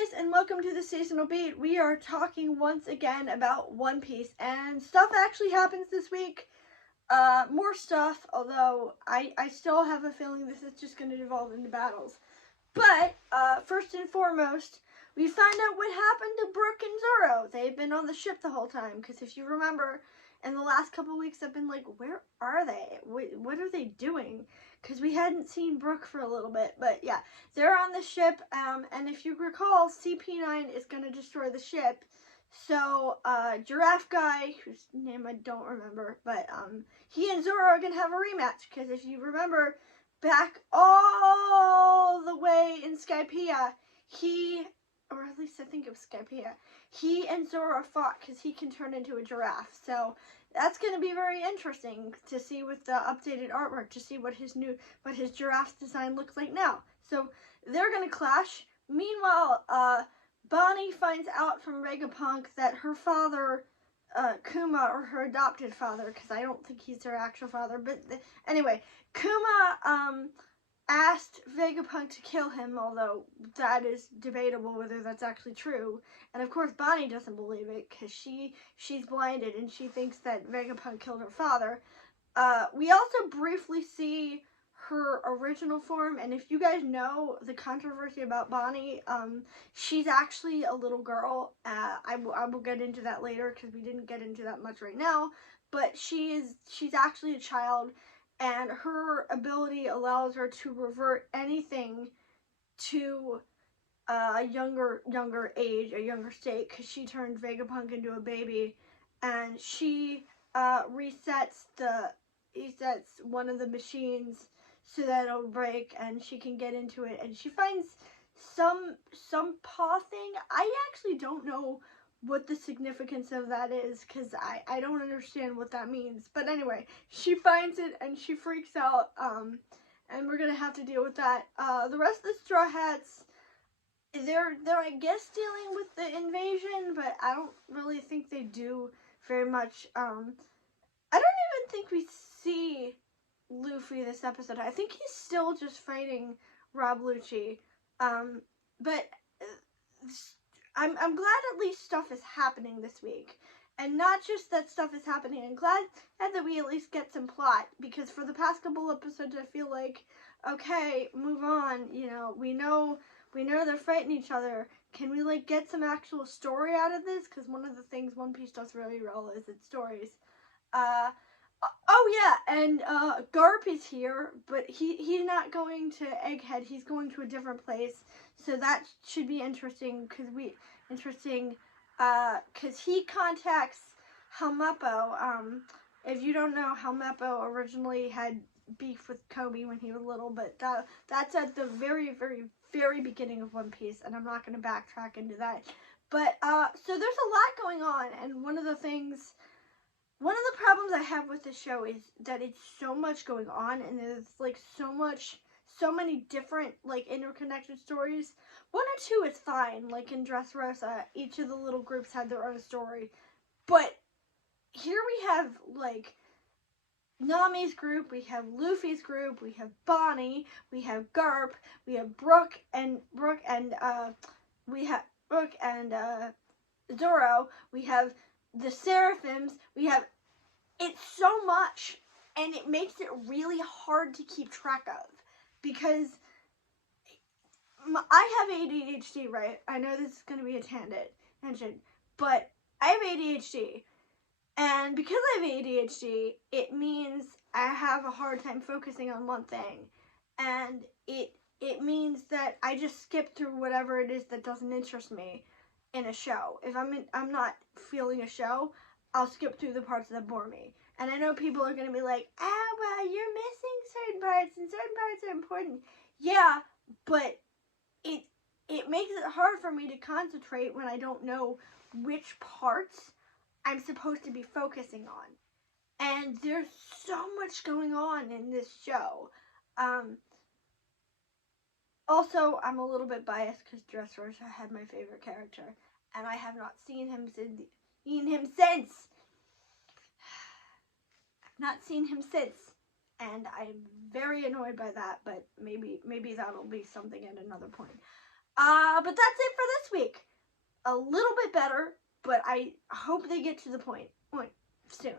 guys, and welcome to the Seasonal Beat. We are talking once again about One Piece, and stuff actually happens this week. More stuff, although I still have a feeling this is just going to devolve into battles. But, first and foremost, we find out what happened to Brook and Zoro. They've been on the ship the whole time, because if you remember, in the last couple weeks I've been like, where are they? What are they doing? Because we hadn't seen Brook for a little bit, but yeah, they're on the ship, and if you recall, CP9 is going to destroy the ship, so, Giraffe Guy, whose name I don't remember, but, he and Zoro are going to have a rematch, because if you remember, back all the way in Skypiea, or at least I think it was Skypiea, he and Zoro fought because he can turn into a giraffe, so that's going to be very interesting to see with the updated artwork, to see what his giraffe design looks like now. So they're going to clash. Meanwhile, Bonnie finds out from Vegapunk that her father, Kuma, or her adopted father, because I don't think he's her actual father, but anyway, Kuma, asked Vegapunk to kill him, although that is debatable whether that's actually true. And of course Bonnie doesn't believe it, because she's blinded and she thinks that Vegapunk killed her father. We also briefly see her original form, and if you guys know the controversy about Bonnie, she's actually a little girl. I will get into that later, because we didn't get into that much right now, but she's actually a child, and her ability allows her to revert anything to a younger age, a younger state, because she turned Vegapunk into a baby, and she resets one of the machines so that it'll break and she can get into it, and she finds some paw thing. I actually don't know what the significance of that is, because I don't understand what that means. But anyway, she finds it and she freaks out, and we're gonna have to deal with that. The rest of the Straw Hats, they're I guess dealing with the invasion, but I don't really think they do very much. I don't even think we see Luffy this episode. I think he's still just fighting Rob Lucci, but I'm glad at least stuff is happening this week. And not just that stuff is happening, I'm glad that we at least get some plot, because for the past couple episodes I feel like, okay, move on, you know, we know they're fighting each other. Can we, like, get some actual story out of this? Because one of the things One Piece does really well is its stories. Oh yeah, and Garp is here, but he's not going to Egghead. He's going to a different place, so that should be interesting, because he contacts Helmeppo. If you don't know, Helmeppo originally had beef with Kobe when he was little, but that's at the very, very, very beginning of One Piece, and I'm not going to backtrack into that. But so there's a lot going on, and one of the problems I have with the show is that it's so much going on, and there's like so many different, like, interconnected stories. One or two is fine, like in Dressrosa, each of the little groups had their own story. But here we have, like, Nami's group, we have Luffy's group, we have Bonnie, we have Garp, we have Brook and Zoro, we have the Seraphims, it's so much, and it makes it really hard to keep track of, because I have ADHD, right? I know this is going to be a tangent, but I have ADHD, and because I have ADHD, it means I have a hard time focusing on one thing, and it means that I just skip through whatever it is that doesn't interest me in a show. If I'm not feeling a show, I'll skip through the parts that bore me. And I know people are going to be like, well, you're missing certain parts, and certain parts are important. Yeah, but it makes it hard for me to concentrate when I don't know which parts I'm supposed to be focusing on. And there's so much going on in this show. Also, I'm a little bit biased because Dressrosa had my favorite character, and I have not seen him since. Not seen him since, and I'm very annoyed by that, but maybe that'll be something at another point. But that's it for this week. A little bit better, but I hope they get to the point soon.